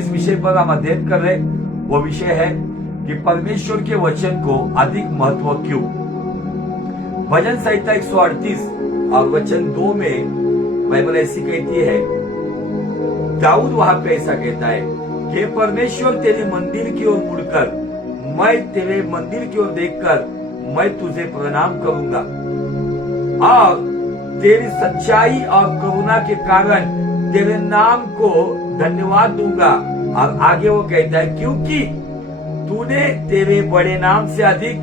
जिस विषय पर हम अध्ययन कर रहे वो विषय है कि परमेश्वर के वचन को अधिक महत्व क्यों। भजन संहिता 138 और वचन 2 में बाइबल ऐसी कहती है, दाऊद वहां पे ऐसा कहता है कि परमेश्वर तेरे मंदिर की ओर मुड़कर, मैं तेरे मंदिर की ओर देखकर मैं तुझे प्रणाम करूंगा और तेरी सच्चाई और करुणा के कारण तेरे नाम को धन्यवाद दूंगा। और आगे वो कहता है, क्योंकि तूने तेरे बड़े नाम से अधिक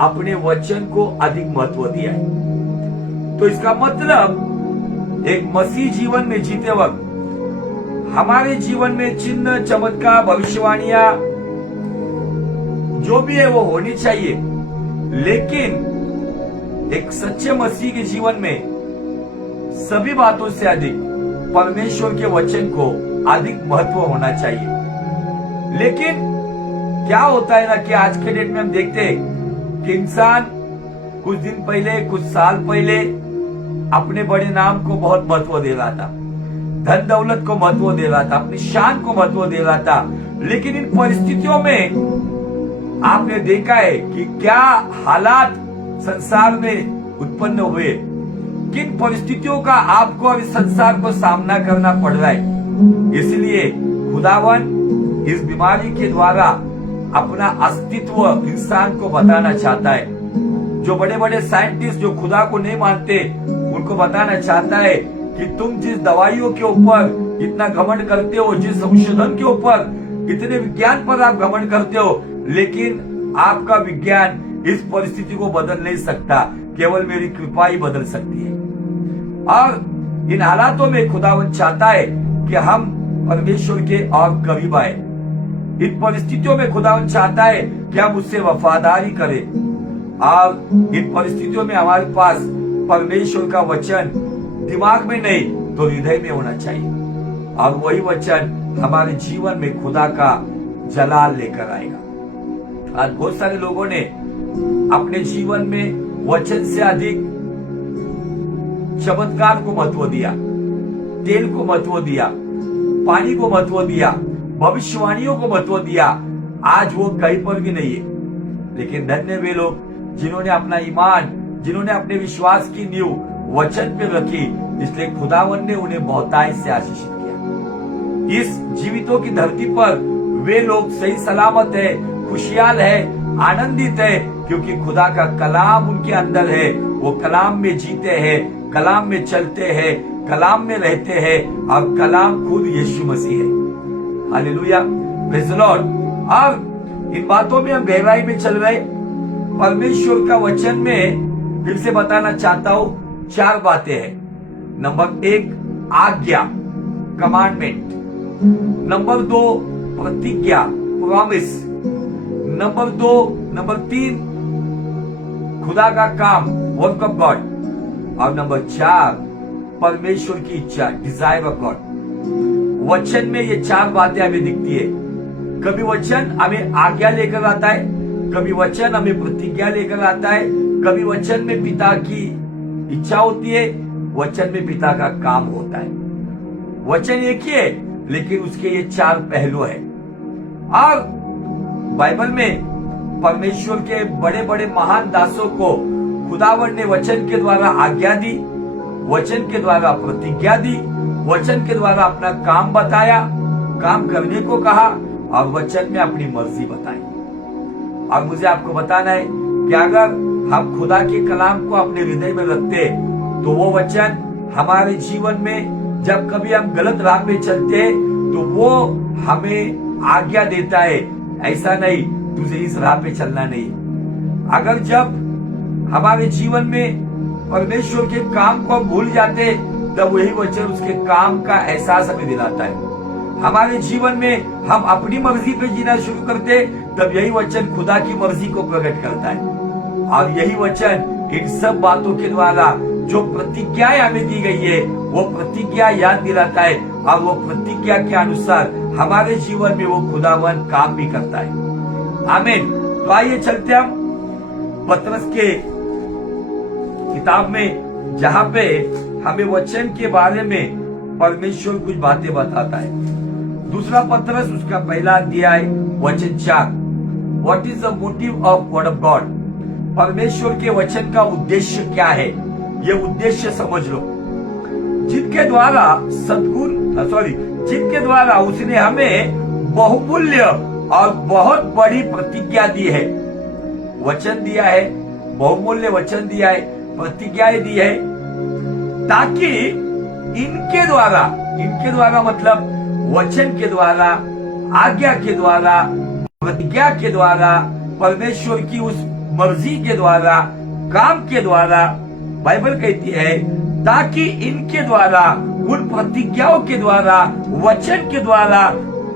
अपने वचन को अधिक महत्व दिया है। तो इसका मतलब एक मसीह जीवन में जीते वक्त हमारे जीवन में चिन्ह, चमत्कार, भविष्यवाणियां जो भी है वो होनी चाहिए, लेकिन एक सच्चे मसीह के जीवन में सभी बातों से अधिक परमेश्वर के वचन को अधिक महत्व होना चाहिए। लेकिन क्या होता है ना कि आज के डेट में हम देखते हैं कि इंसान कुछ दिन पहले, कुछ साल पहले अपने बड़े नाम को बहुत महत्व दे रहा था, धन दौलत को महत्व दे रहा था, अपनी शान को महत्व दे रहा था। लेकिन इन परिस्थितियों में आपने देखा है कि क्या हालात संसार में उत्पन्न हुए, किन परिस्थितियों का आपको अब इस संसार को सामना करना पड़ रहा है। इसलिए खुदावन इस बीमारी के द्वारा अपना अस्तित्व इंसान को बताना चाहता है। जो बड़े बड़े साइंटिस्ट जो खुदा को नहीं मानते उनको बताना चाहता है कि तुम जिस दवाइयों के ऊपर इतना घमंड करते हो, जिस संशोधन के ऊपर इतने विज्ञान पर आप घमंड करते हो, लेकिन आपका विज्ञान इस परिस्थिति को बदल नहीं सकता, केवल मेरी कृपा ही बदल सकती है। और इन हालातों में खुदावन चाहता है कि हम परमेश्वर के और करीब आए। इन परिस्थितियों में खुदावन चाहता है कि हम उससे वफादारी करें और इन परिस्थितियों में हमारे पास परमेश्वर का वचन दिमाग में नहीं तो हृदय में होना चाहिए, और वही वचन हमारे जीवन में खुदा का जलाल लेकर आएगा। आज बहुत सारे लोगों ने अपने जीवन में वचन से अधिक चमत्कार को महत्व दिया, तेल को महत्व दिया, पानी को महत्व दिया, भविष्यवाणियों को महत्व दिया। आज वो कहीं पर भी नहीं है। लेकिन धन्य वे लोग जिन्होंने अपना ईमान, जिन्होंने अपने विश्वास की नींव वचन पे रखी, इसलिए खुदावन ने उन्हें बहुतायत से आशीषित किया। इस जीवितों की धरती पर वे लोग सही सलामत है, खुशहाल है, आनंदित है, क्योंकि खुदा का कलाम उनके अंदर है। वो कलाम में जीते हैं, कलाम में चलते हैं, कलाम में रहते हैं, और कलाम खुद यीशु मसीह है। Hallelujah, praise the Lord. अब इन बातों में हम गहराई में चल रहे। परमेश्वर का वचन में फिर से बताना चाहता हूं 4 बातें हैं। नंबर 1 आज्ञा, कमांडमेंट। नंबर 2 प्रतिज्ञा, प्रॉमिस। नंबर 3 खुदा का काम, वर्क ऑफ गॉड। और नंबर 4 परमेश्वर की इच्छा, डिजायर ऑफ गॉड। वचन में ये 4 बातें हमें दिखती है। कभी वचन हमें आज्ञा लेकर आता है, कभी वचन हमें प्रतिज्ञा लेकर आता है, कभी वचन में पिता की इच्छा होती है, वचन में पिता का काम होता है। वचन एक ही है, लेकिन उसके ये 4 पहलू है। और बाइबल में परमेश्वर के बड़े बड़े महान दासों को खुदावन ने वचन के द्वारा आज्ञा दी, वचन के द्वारा प्रतिज्ञा दी, वचन के द्वारा अपना काम बताया, काम करने को कहा, और वचन में अपनी मर्जी बताई। और मुझे आपको बताना है कि अगर हम खुदा के कलाम को अपने हृदय में रखते तो वो वचन हमारे जीवन में जब कभी हम गलत राह पे चलते तो वो हमें आज्ञा देता है, ऐसा नहीं, तुझे इस राह पे चलना नहीं। अगर जब हमारे जीवन में परमेश्वर के काम को हम भूल जाते तब वही वचन उसके काम का एहसास हमें दिलाता है। हमारे जीवन में हम अपनी मर्जी पे जीना शुरू करते तब यही वचन खुदा की मर्जी को प्रकट करता है। और यही वचन इन सब बातों के द्वारा जो प्रतिज्ञाएं हमें दी गई है वो प्रतिज्ञा याद दिलाता है, और वो प्रतिज्ञा के अनुसार हमारे जीवन में वो खुदावन काम भी करता है। आमीन। तो आइए चलते हम पतरस के किताब में, जहां पे हमें वचन के बारे में परमेश्वर कुछ बातें बताता है। दूसरा पत्रस उसका पहला अध्याय वचन 4। What is the motive of word of God? परमेश्वर के वचन का उद्देश्य क्या है, ये उद्देश्य समझ लो। जिनके द्वारा जिनके द्वारा उसने हमें बहुमूल्य और बहुत बड़ी प्रतिज्ञा दी है। वचन दिया है, बहुमूल्य वचन दिया है, प्रतिज्ञाएं दी है, ताकि इनके द्वारा मतलब वचन के द्वारा, आज्ञा के द्वारा, प्रतिज्ञा के द्वारा, परमेश्वर की उस मर्जी के द्वारा, काम के द्वारा, बाइबल कहती है ताकि इनके द्वारा, उन प्रतिज्ञाओं के द्वारा, वचन के द्वारा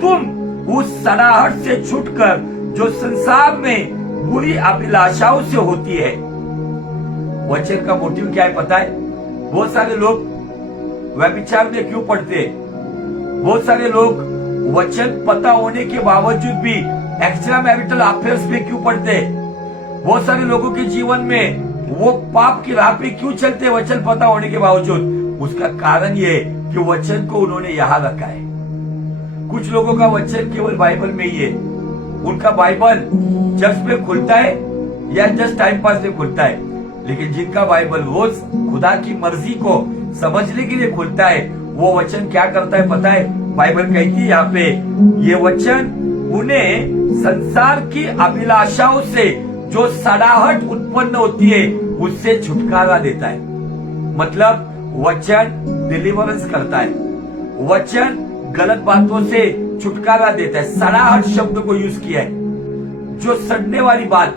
तुम उस सड़ाहट से छूटकर जो संसार में बुरी अभिलाषाओं से होती है। वचन का मोटिव क्या है पता है? बहुत सारे लोग व्यभिचार में क्यों पड़ते? बहुत सारे लोग वचन पता होने के बावजूद भी एक्स्ट्रा मैरिटल अफेयर्स में क्यों पड़ते? बहुत सारे लोगों के जीवन में वो पाप की राह पे क्यों चलते वचन पता होने के बावजूद? उसका कारण ये है कि वचन को उन्होंने यहाँ रखा है। कुछ लोगों का वचन केवल बाइबल में ही है। उनका बाइबल चर्च में खुलता है या जस्ट टाइम पास में खुलता है, लेकिन जिनका बाइबल रोज खुदा की मर्जी को समझने के लिए खुलता है, वो वचन क्या करता है पता है? बाइबल कहती है यहाँ पे, ये वचन उन्हें संसार की अभिलाषाओं से जो सड़ाहट उत्पन्न होती है उससे छुटकारा देता है। मतलब वचन डिलीवरेंस करता है, वचन गलत बातों से छुटकारा देता है। सड़ाहट शब्द को यूज किया है, जो सड़ने वाली बात।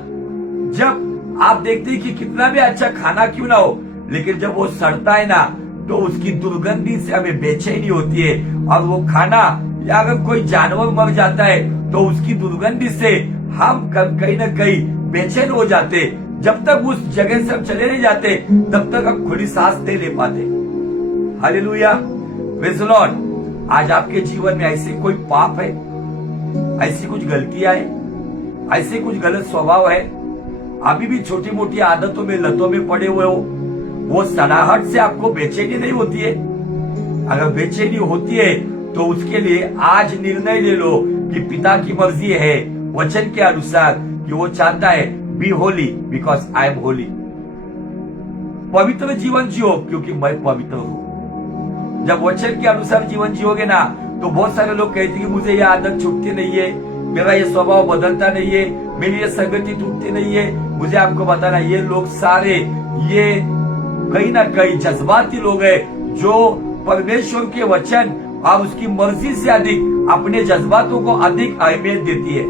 जब आप देखते हैं कि कितना भी अच्छा खाना क्यों ना हो, लेकिन जब वो सड़ता है ना, तो उसकी दुर्गंधी से हमें बेचैनी होती है। और वो खाना या अगर कोई जानवर मर जाता है तो उसकी दुर्गंधी से हम कहीं न कहीं बेचैन हो जाते। जब तक उस जगह से हम चले नहीं जाते तब तक हम खुली सांस नहीं ले पाते। Hallelujah, praise the Lord. आज आपके जीवन में ऐसे कोई पाप है, ऐसी कुछ गलतियां है, ऐसे कुछ गलत स्वभाव है, अभी भी छोटी मोटी आदतों में, लतों में पड़े हुए हो, वो सड़ाहट से आपको बेचैनी नहीं होती है? अगर बेचैनी होती है तो उसके लिए आज निर्णय ले लो कि पिता की मर्जी है वचन के अनुसार, कि वो चाहता है be holy because I am holy. पवित्र जीवन जियो क्योंकि मैं पवित्र हूं। जब वचन के अनुसार जीवन जियोगे ना, तो बहुत सारे लोग कहते हैं कि मुझे ये आदत छूटती नहीं है, मेरा ये स्वभाव बदलता नहीं है, मेरी ये संगति टूटती नहीं है। मुझे आपको बताना, ये लोग सारे ये कहीं ना कहीं जज्बाती लोग हैं, जो परमेश्वर के वचन और उसकी मर्जी से अधिक अपने जज्बातों को अधिक अहमियत देती है।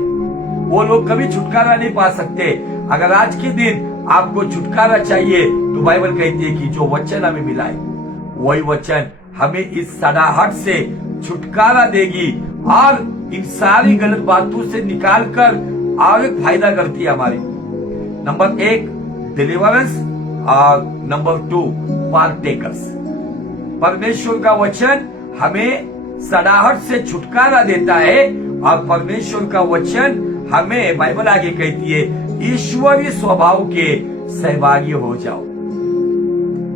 वो लोग कभी छुटकारा नहीं पा सकते। अगर आज के दिन आपको छुटकारा चाहिए तो बाइबल कहती है कि जो वचन हमें मिला है वही वचन हमें इस सड़ाहट से छुटकारा देगी और इन सारी गलत बातों से निकालकर और एक फायदा करती है हमारी। नंबर 1 डिलीवरेंस और नंबर 2 पार्टेकर्स। परमेश्वर का वचन हमें सड़ाहट से छुटकारा देता है और परमेश्वर का वचन हमें, बाइबल आगे कहती है, ईश्वरीय स्वभाव के सहभागी हो जाओ।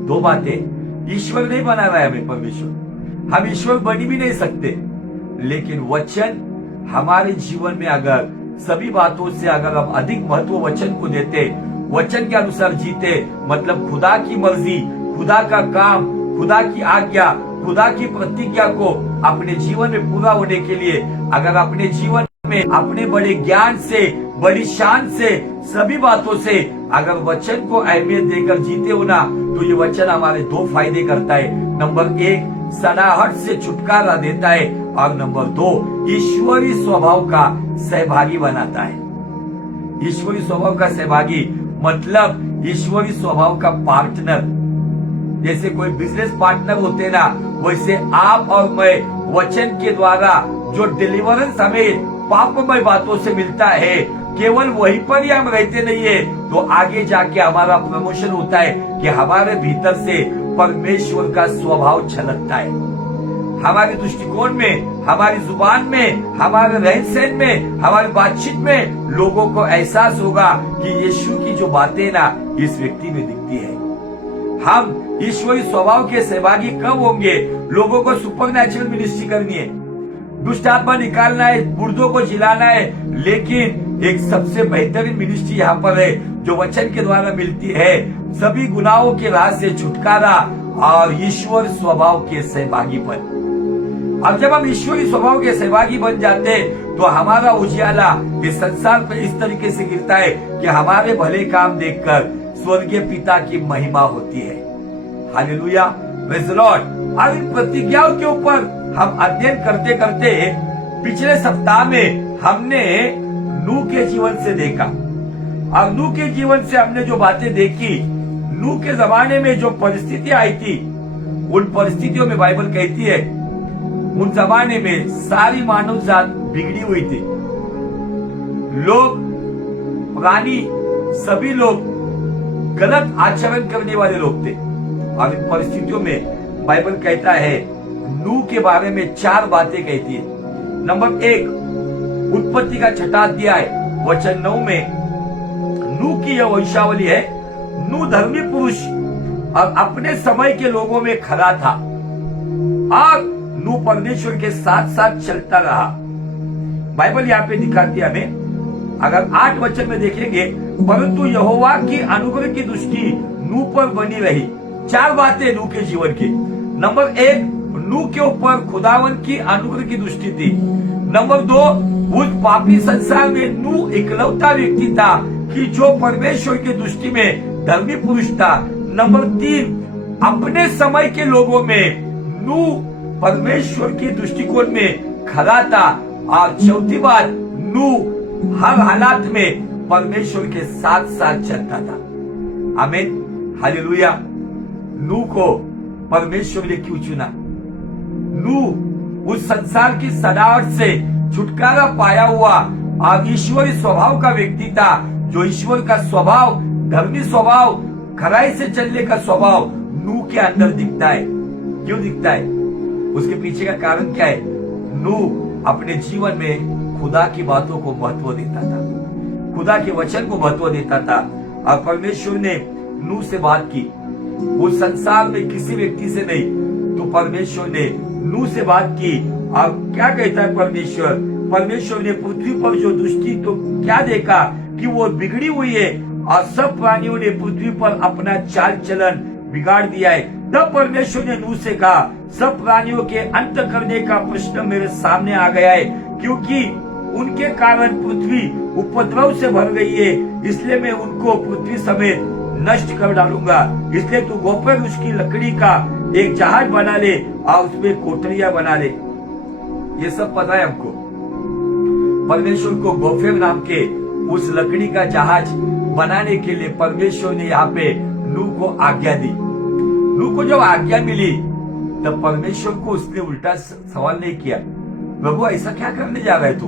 दो बातें, ईश्वर नहीं बना रहा है हमें परमेश्वर, हम ईश्वर बनी भी नहीं सकते, लेकिन वचन हमारे जीवन में अगर सभी बातों से अगर हम अधिक महत्व वचन को देते, वचन के अनुसार जीते, मतलब खुदा की मर्जी, खुदा का काम, खुदा की आज्ञा, खुदा की प्रतिज्ञा को अपने जीवन में पूरा होने के लिए अगर अपने जीवन में अपने बड़े ज्ञान से, बड़ी शान से, सभी बातों से अगर वचन को अहमियत देकर जीते हो ना, तो ये वचन हमारे 2 फायदे करता है। नंबर 1 सड़ाहट से छुटकारा देता है और नंबर 2 ईश्वरीय स्वभाव का सहभागी बनाता है। ईश्वरीय स्वभाव का सहभागी मतलब ईश्वरीय स्वभाव का पार्टनर। जैसे कोई बिजनेस पार्टनर होते ना, वैसे आप और मैं वचन के द्वारा जो डिलीवरेंस हमें पापमय बातों से मिलता है, केवल वहीं पर ही हम रहते नहीं है, तो आगे जाके हमारा प्रमोशन होता है कि हमारे भीतर से परमेश्वर का स्वभाव छलकता है। हमारे दृष्टिकोण में, हमारी जुबान में, हमारे रहन सहन में, हमारी बातचीत में लोगों को एहसास होगा कि यीशु की जो बातें ना इस व्यक्ति में दिखती है। हम ईश्वरीय स्वभाव के सहभागी कब होंगे? लोगों को सुपरनैचुरल मिनिस्ट्री करनी है, दुष्ट आत्मा निकालना है, मुर्दों को जिलाना है, लेकिन एक सबसे बेहतरीन मिनिस्ट्री यहाँ पर है जो वचन के द्वारा मिलती है, सभी गुनाहों के राज से छुटकारा और ईश्वर स्वभाव के सहभागीपन। अब जब हम ईश्वरी स्वभाव के सहभागी बन जाते हैं तो हमारा उजियाला इस संसार पर इस तरीके से गिरता है कि हमारे भले काम देखकर स्वर्गीय पिता की महिमा होती है। Hallelujah, praise the Lord. और इन प्रतिज्ञाओं के ऊपर हम अध्ययन करते करते पिछले सप्ताह में हमने नूह के जीवन से देखा। अब नूह के जीवन से हमने जो बातें देखी, नूह के जमाने में जो परिस्थितियां आई थी, उन परिस्थितियों में बाइबल कहती है उन जमाने में सारी मानव जात बिगड़ी हुई थी। लोग, प्राणी, सभी लोग गलत आचरण करने वाले लोग थे। और इन परिस्थितियों में बाइबल कहता है, नूह के बारे में 4 बातें कहती है। नंबर 1, उत्पत्ति का 6वां अध्याय वचन 9 में नूह की यह वंशावली है। नूह धर्मी पुरुष और अपने समय के लोगों में खरा था और नूह परमेश्वर के साथ साथ चलता रहा। बाइबल यहाँ पे दिखाती है हमें, अगर 8 वचन में देखेंगे, परंतु यहोवा की अनुग्रह की दृष्टि नूह पर बनी रही। 4 बातें नूह के जीवन की। नंबर 1, नूह के ऊपर खुदावन की अनुग्रह की दृष्टि थी। नंबर 2, उस पापी संसार में नूह इकलौता व्यक्ति था कि जो परमेश्वर की दृष्टि में धर्मी पुरुष था। नंबर 3, अपने समय के लोगों में नूह परमेश्वर के दृष्टिकोण में खरा था। और चौथी बात, नूह हर हालात में परमेश्वर के साथ साथ चलता था। आमीन, हालेलुया। नूह को परमेश्वर ने क्यों चुना? नूह उस संसार की सदावट से छुटकारा पाया हुआ और ईश्वरी स्वभाव का व्यक्ति था, जो ईश्वर का स्वभाव, धर्मी स्वभाव, खराई से चलने का स्वभाव नूह के अंदर दिखता है। क्यों दिखता है? उसके पीछे का कारण क्या है? नूह अपने जीवन में खुदा की बातों को महत्व देता था, खुदा के वचन को महत्व देता था। और परमेश्वर ने नूह से बात की, उस संसार में किसी व्यक्ति से नहीं, तो परमेश्वर ने नूह से बात की। और क्या कहता है परमेश्वर? परमेश्वर ने पृथ्वी पर जो दृष्टि तो क्या देखा कि वो बिगड़ी हुई है और सब प्राणियों ने पृथ्वी पर अपना चाल चलन बिगाड़ दिया है। तब परमेश्वर ने नूह से कहा, सब प्राणियों के अंत करने का प्रश्न मेरे सामने आ गया है, क्योंकि उनके कारण पृथ्वी उपद्रव से भर गई है, इसलिए मैं उनको पृथ्वी समेत नष्ट कर डालूंगा। इसलिए तू गोफर उसकी लकड़ी का एक जहाज बना ले और उसमें कोठरियां बना ले। ये सब पता है हमको। परमेश्वर को गोफर नाम के उस लकड़ी का जहाज बनाने के लिए परमेश्वर ने यहाँ पे नूह को आज्ञा दी। नूह को जब आज्ञा मिली तब परमेश्वर को उसने उल्टा सवाल नहीं किया, प्रभु ऐसा क्या करने जा रहे तू?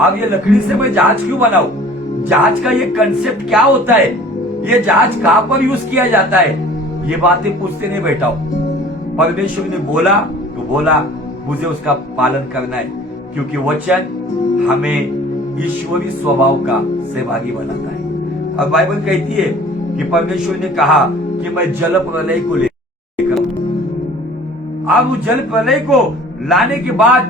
अब ये लकड़ी से मैं जहाज क्यों बनाऊं? जहाज का ये कंसेप्ट क्या होता है? ये जहाज कहां पर यूज किया जाता है? ये बातें पूछते नहीं बैठा हूं। परमेश्वर ने बोला तो बोला, मुझे उसका पालन करना है, क्योंकि वचन हमें ईश्वरी स्वभाव का सहभागी बनाता है। और बाइबल कहती है कि परमेश्वर ने कहा कि मैं जल प्रलय को लेकर, अब उस जल प्रलय को लाने के बाद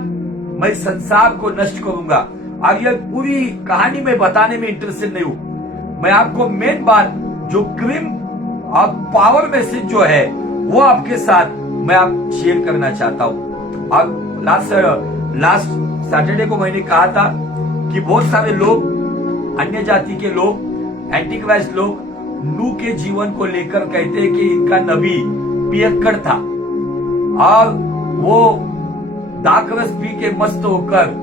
मैं संसार को नष्ट करूंगा। अब यह पूरी कहानी में बताने में इंटरेस्टेड नहीं हूं। मैं आपको मेन बात, जो क्रीम और पावर मैसेज जो है वो आपके साथ मैं आप शेयर करना चाहता हूं। और लास्ट सैटरडे को मैंने कहा था कि बहुत सारे लोग, अन्य जाति के लोग, एंटी क्राइस्ट लोग नूह के जीवन को लेकर कहते हैं कि इनका नबी पियक्कड़ था और वो दाखरस पी के मस्त होकर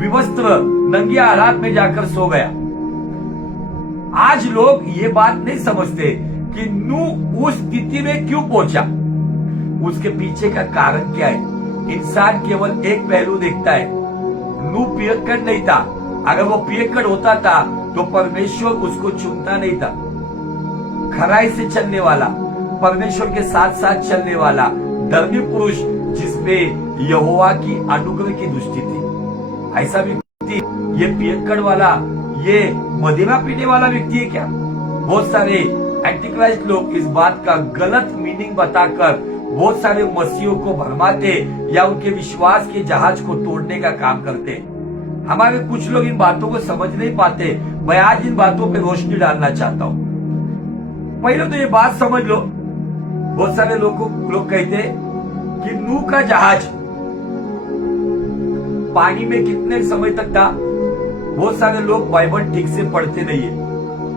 विवस्त्र नंगे हालात में जाकर सो गया। आज लोग ये बात नहीं समझते कि नूह उस स्थिति में क्यों पहुंचा, उसके पीछे का कारण क्या है। इंसान केवल एक पहलू देखता है। नूह पियक्कड़ नहीं था। अगर वो पियक्कड़ होता था तो परमेश्वर उसको चुनता नहीं था। खराई से चलने वाला, परमेश्वर के साथ साथ चलने वाला धर्मी पुरुष, जिसपे यहोवा की अनुग्रह की दृष्टि थी, ऐसा व्यक्ति, ये पियक्कड़ वाला, ये मदिरा पीने वाला व्यक्ति है क्या? बहुत सारे एंटीक्राइस्ट लोग इस बात का गलत मीनिंग बताकर बहुत सारे मसीहों को भरमाते या उनके विश्वास के जहाज को तोड़ने का काम करते। हमारे कुछ लोग इन बातों को समझ नहीं पाते। मैं आज इन बातों पर रोशनी डालना चाहता हूँ। पहले तो ये बात समझ लो, बहुत सारे लोग कहते कि नूह का जहाज पानी में कितने समय तक था। बहुत सारे लोग बाइबल ठीक से पढ़ते नहीं है।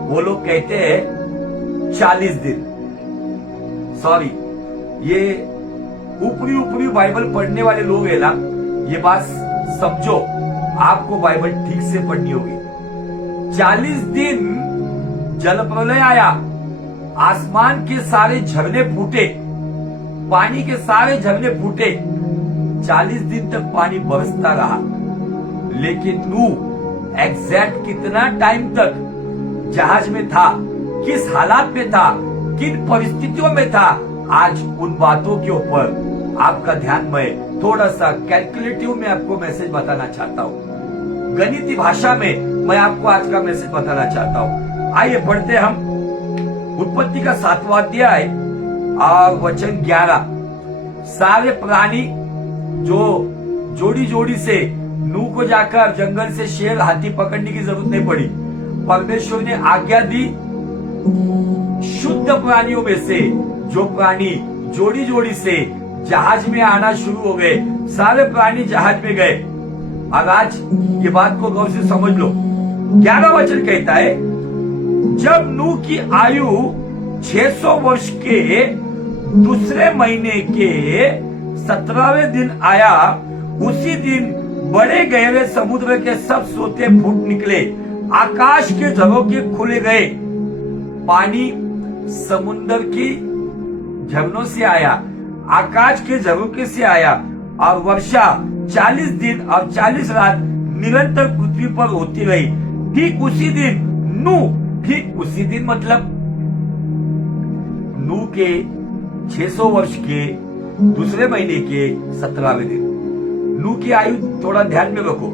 वो लोग कहते हैं 40 दिन। सॉरी, ये ऊपरी बाइबल पढ़ने वाले लोग है ना, ये बात समझो, आपको बाइबल ठीक से पढ़नी होगी। 40 दिन जल प्रलय आया, आसमान के सारे झरने फूटे, पानी के सारे झरने फूटे, 40 दिन तक पानी बरसता रहा। लेकिन नूह एग्जैक्ट कितना टाइम तक जहाज में था, किस हालात में था, किन परिस्थितियों में था, आज उन बातों के ऊपर आपका ध्यान मैं थोड़ा सा कैलकुलेटिव में आपको मैसेज बताना चाहता हूँ। गणितीय भाषा में मैं आपको आज का मैसेज बताना चाहता हूँ। आइए पढ़ते हम उत्पत्ति का 7वां अध्याय और वचन 11। सारे प्राणी जो जोड़ी जोड़ी से नूह को जाकर जंगल से शेर हाथी पकड़ने की जरूरत नहीं पड़ी। परमेश्वर ने आज्ञा दी, शुद्ध प्राणियों में से जो प्राणी जोड़ी जोड़ी से जहाज में आना शुरू हो गए, सारे प्राणी जहाज में गए। और आज ये बात को गौर से समझ लो। 11 वचन कहता है, जब नूह की आयु 600 वर्ष के दूसरे महीने के 17वें दिन आया, उसी दिन बड़े गहरे समुद्र के सब सोते फूट निकले, आकाश के झरोखे खुले गए। पानी समुद्र की झरनों से आया, आकाश के झरोखे से आया, और वर्षा 40 दिन और 40 रात निरंतर पृथ्वी पर होती रही। ठीक उसी दिन मतलब नूह के 600 वर्ष के दूसरे महीने के 17वें दिन। नूह की आयु थोड़ा ध्यान में रखो।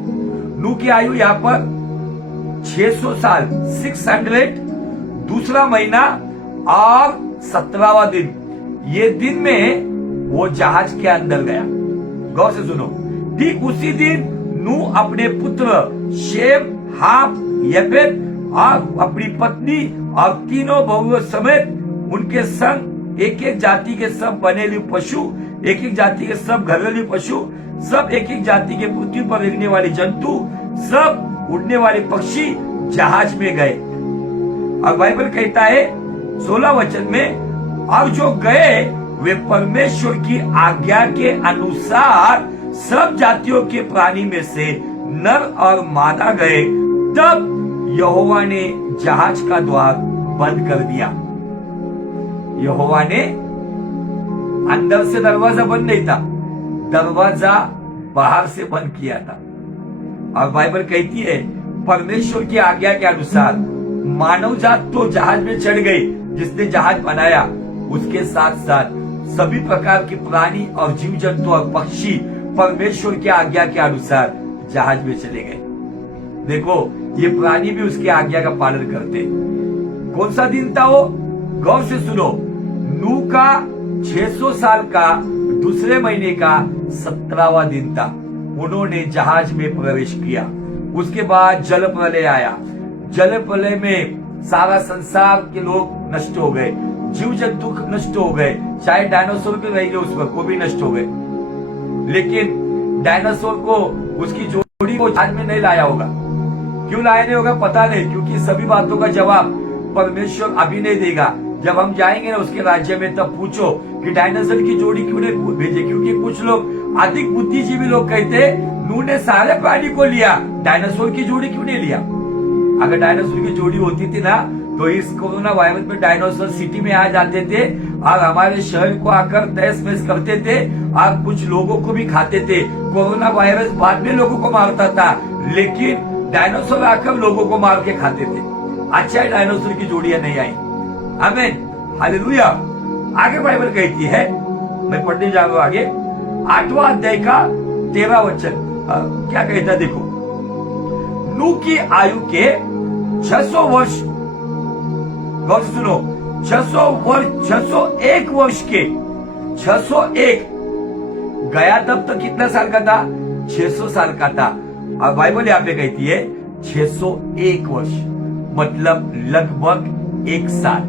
नूह की आयु यहाँ पर 600 साल, 600, दूसरा महीना और 17वां दिन। ये दिन में वो जहाज के अंदर गया। गौर से सुनो। ठीक उसी दिन नूह अपने पुत्र शेम, हाम, यफेत और अपनी पत्नी और तीनों बहुओं समेत उनके संग एक एक जाति के सब बनेलू पशु, एक एक जाति के सब घरेलू पशु, सब एक एक जाति के पृथ्वी पर रहने वाले जंतु, सब उड़ने वाले पक्षी जहाज में गए। और बाइबल कहता है 16 वचन में, और जो गए वे परमेश्वर की आज्ञा के अनुसार सब जातियों के प्राणी में से नर और मादा गए। तब यहोवा ने जहाज का द्वार बंद कर दिया। यहोवा ने, अंदर से दरवाजा बंद नहीं था, दरवाजा बाहर से बंद किया था। और बाइबल कहती है परमेश्वर की आज्ञा के अनुसार मानव जात तो जहाज में चढ़ गई, जिसने जहाज बनाया, उसके साथ साथ सभी प्रकार के प्राणी और जीव जंतु और पक्षी परमेश्वर की आज्ञा के अनुसार जहाज में चले गए। देखो, ये प्राणी भी उसकी आज्ञा का पालन करते। कौन सा दिन था वो? गौर से सुनो। नूह का 600 साल का दूसरे महीने का 17वां दिन था। उन्होंने जहाज में प्रवेश किया। उसके बाद जल प्रलय आया। जल प्रलय में सारा संसार के लोग नष्ट हो गए, जीव जंतु नष्ट हो गए, चाहे डायनासोर भी रह गए उस पर, वो भी नष्ट हो गए। लेकिन डायनासोर को, उसकी जोड़ी को जहाज में नहीं लाया होगा। क्यों लाया नहीं होगा पता नहीं, क्योंकि सभी बातों का जवाब परमेश्वर अभी नहीं देगा। जब हम जाएंगे ना उसके राज्य में, तब पूछो कि डायनासोर की जोड़ी क्यों नहीं भेजे। क्योंकि कुछ लोग, अधिक बुद्धिजीवी लोग कहते नूह ने सारे प्राणी को लिया, डायनासोर की जोड़ी क्यों नहीं लिया। अगर डायनासोर की जोड़ी होती थी ना, तो इस कोरोना वायरस में डायनासोर सिटी में आ जाते थे और हमारे शहर को आकर तहस नहस करते थे और कुछ लोगों को भी खाते थे। कोरोना वायरस बाद में लोगों को मारता था, लेकिन डायनासोर आकर लोगों को मार के खाते थे। अच्छा है डायनासोर की जोड़ियां नहीं आई। आमीन, हालेलुया। आगे बाइबल कहती है, मैं पढ़ने जा रहा हूं आगे, 8वां अध्याय का 13 वचन क्या कहता है देखो। नूह की आयु के 600 वर्ष, गौर से सुनो, 601 वर्ष के 601 गया तब तो कितना साल का था? 600 साल का था। और बाइबल यहाँ पे कहती है 601 वर्ष, मतलब लगभग 1 साल।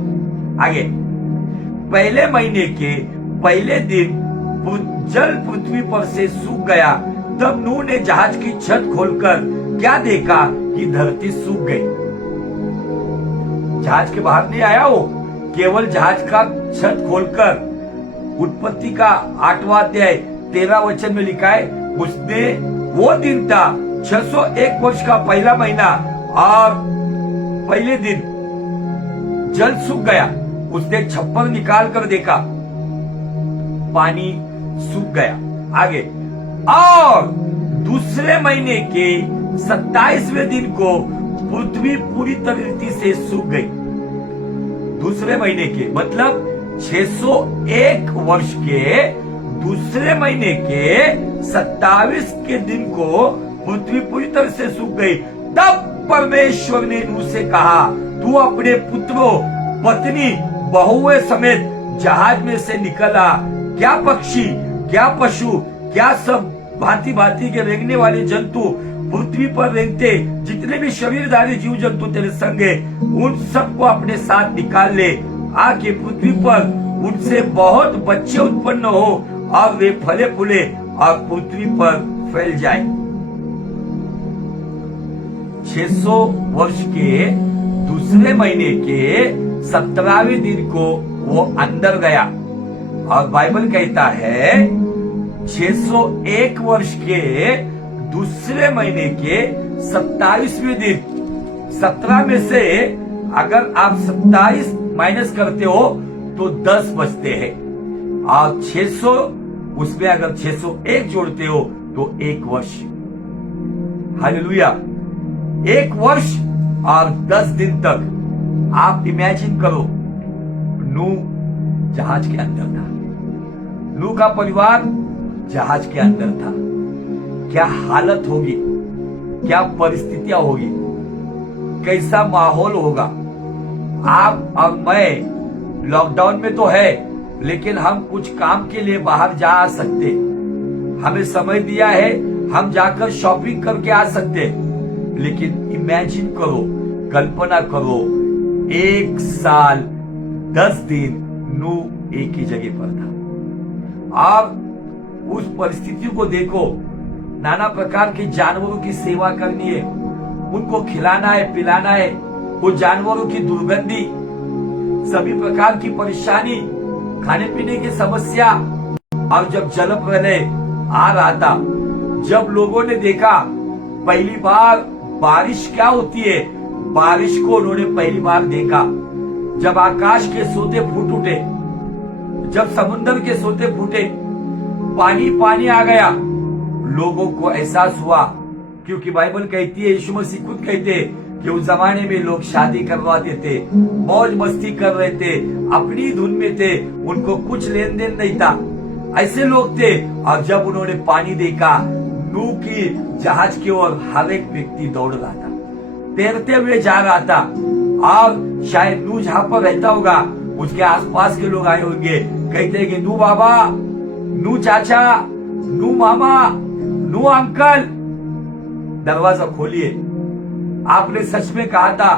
आगे, पहले महीने के पहले दिन जल पृथ्वी पर से सूख गया। तब नूह ने जहाज की छत खोलकर क्या देखा कि धरती सूख गई। जहाज के बाहर नहीं आया वो, केवल जहाज का छत खोलकर। उत्पत्ति का 8वां अध्याय 13 वचन में लिखा है, उसने वो दिन था 601 वर्ष का पहला महीना और पहले दिन जल सूख गया। उसने छप्पर निकाल कर देखा, पानी सूख गया। आगे, और दूसरे महीने के 27वें दिन को पृथ्वी पूरी तरीके से सूख गई। दूसरे महीने के मतलब 601 वर्ष के दूसरे महीने के 27 के दिन को पृथ्वी पूरी तरह से सूख गई। तब परमेश्वर ने नूह से कहा, तू अपने पुत्रों, पत्नी, बहुओं समेत जहाज में से निकला। क्या पक्षी, क्या पशु, क्या सब भांति भांति के रेंगने वाले जंतु, पृथ्वी पर रेंगते जितने भी शरीरधारी जीव जंतु तेरे संग है, उन सबको अपने साथ निकाल ले। आके पृथ्वी पर उनसे बहुत बच्चे उत्पन्न हो और वे फले फूले और पृथ्वी पर फैल जाए। 600 वर्ष के दूसरे महीने के 17वें दिन को वो अंदर गया। और बाइबल कहता है 601 वर्ष के दूसरे महीने के 27वें दिन, 17 में से अगर आप 27 माइनस करते हो तो 10 बचते हैं। और 600 उसमें अगर 601 जोड़ते हो तो 1 वर्ष। हालेलुया। 1 वर्ष और 10 दिन तक आप इमेजिन करो, नूह जहाज के अंदर था, नूह का परिवार जहाज के अंदर था। क्या हालत होगी, क्या परिस्थितियां होगी, कैसा माहौल होगा। आप और मैं लॉकडाउन में तो है, लेकिन हम कुछ काम के लिए बाहर जा सकते, हमें समय दिया है, हम जाकर शॉपिंग करके आ सकते। लेकिन इमेजिन करो, कल्पना करो, 1 साल 10 दिन नूह एक ही जगह पर था। और उस परिस्थिति को देखो, नाना प्रकार के जानवरों की सेवा करनी है, उनको खिलाना है, पिलाना है, वो जानवरों की दुर्गंधी, सभी प्रकार की परेशानी, खाने पीने की समस्या। और जब जल प्रलय आ रहा था, जब लोगों ने देखा पहली बार बारिश क्या होती है, बारिश को उन्होंने पहली बार देखा। जब आकाश के सोते फूट उठे, जब समुद्र के सोते फूटे, पानी पानी आ गया, लोगों को एहसास हुआ। क्योंकि बाइबल कहती है, यीशु मसीह खुद कहते हैं कि उस जमाने में लोग शादी करवाते थे, मौज मस्ती कर रहे थे, अपनी धुन में थे, उनको कुछ लेन देन नहीं था, ऐसे लोग थे। और जब उन्होंने पानी देखा, नूह की जहाज की ओर हर एक व्यक्ति दौड़ रहा था, तैरते हुए जा रहा था। और शायद नूह जहां पर रहता होगा, उसके आसपास के लोग आए होंगे, कहते हैं कि नूह बाबा, नूह चाचा, नूह मामा, नूह अंकल, दरवाजा खोलिए। आपने सच में कहा था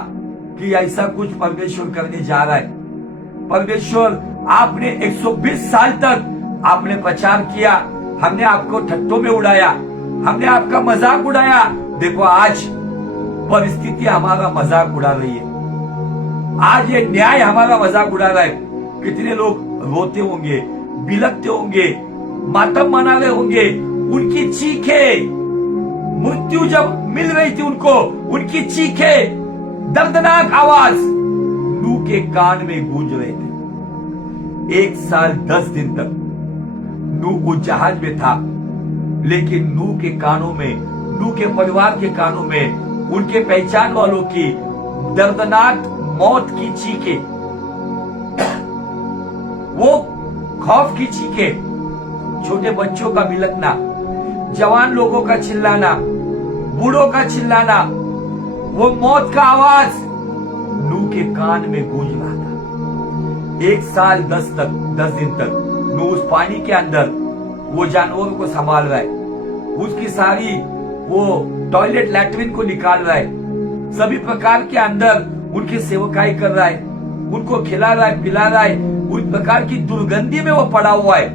कि ऐसा कुछ परमेश्वर करने जा रहा है। परमेश्वर, आपने 120 साल तक आपने प्रचार किया, हमने आपको ठट्टों में उड़ाया, हमने आपका मजाक उड़ाया। देखो आज परिस्थिति हमारा मजाक उड़ा रही है, आज ये न्याय हमारा मजाक उड़ा रहा है। कितने लोग रोते होंगे, बिलखते होंगे, मातम मना रहे होंगे। उनकी चीखें, मृत्यु जब मिल रही थी उनको, उनकी चीखें, दर्दनाक आवाज नूह के कान में गूंज रहे थे। 1 साल 10 दिन तक नूह उस जहाज में था, लेकिन नूह के कानों में, नूह के परिवार के कानों में, उनके पहचान वालों की दर्दनाक मौत की चीखें, वो खौफ की चीखें, छोटे बच्चों का बिलखना, जवान लोगों का चिल्लाना, बूढ़ों का चिल्लाना, वो मौत का आवाज नूह के कान में गूंज रहा था। 1 साल 10 दिन तक नूह उस पानी के अंदर वो जानवरों को संभाल रहा है, उसकी सारी वो टॉयलेट लैट्रिन को निकाल रहा है, सभी प्रकार के अंदर उनकी सेवकाई कर रहा है, उनको खिला रहा है, पिला रहा है, उस प्रकार की दुर्गंधी में वो पड़ा हुआ है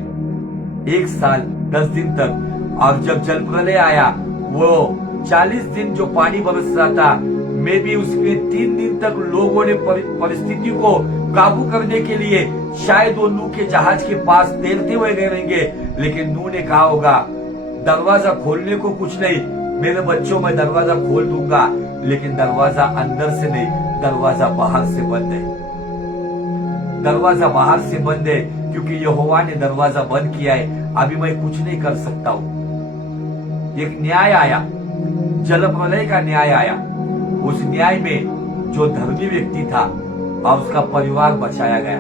1 साल 10 दिन तक। और जब जल प्रलय आया, वो 40 दिन जो पानी बरस रहा था, मैं भी उसमें 3 दिन तक लोगों ने परिस्थिति को काबू करने के लिए शायद वो नूह के जहाज के पास तैरते हुए गए रहेंगे, लेकिन नूह ने कहा होगा दरवाजा खोलने को कुछ नहीं, मेरे बच्चों मैं दरवाजा खोल दूंगा, लेकिन दरवाजा अंदर से नहीं, दरवाजा बाहर से बंद है। दरवाजा बाहर से बंद है क्योंकि यहोवा ने दरवाजा बंद किया है, अभी मैं कुछ नहीं कर सकता हूं। एक न्याय आया, जल प्रलय का न्याय आया। उस न्याय में जो धर्मी व्यक्ति था और उसका परिवार बचाया गया।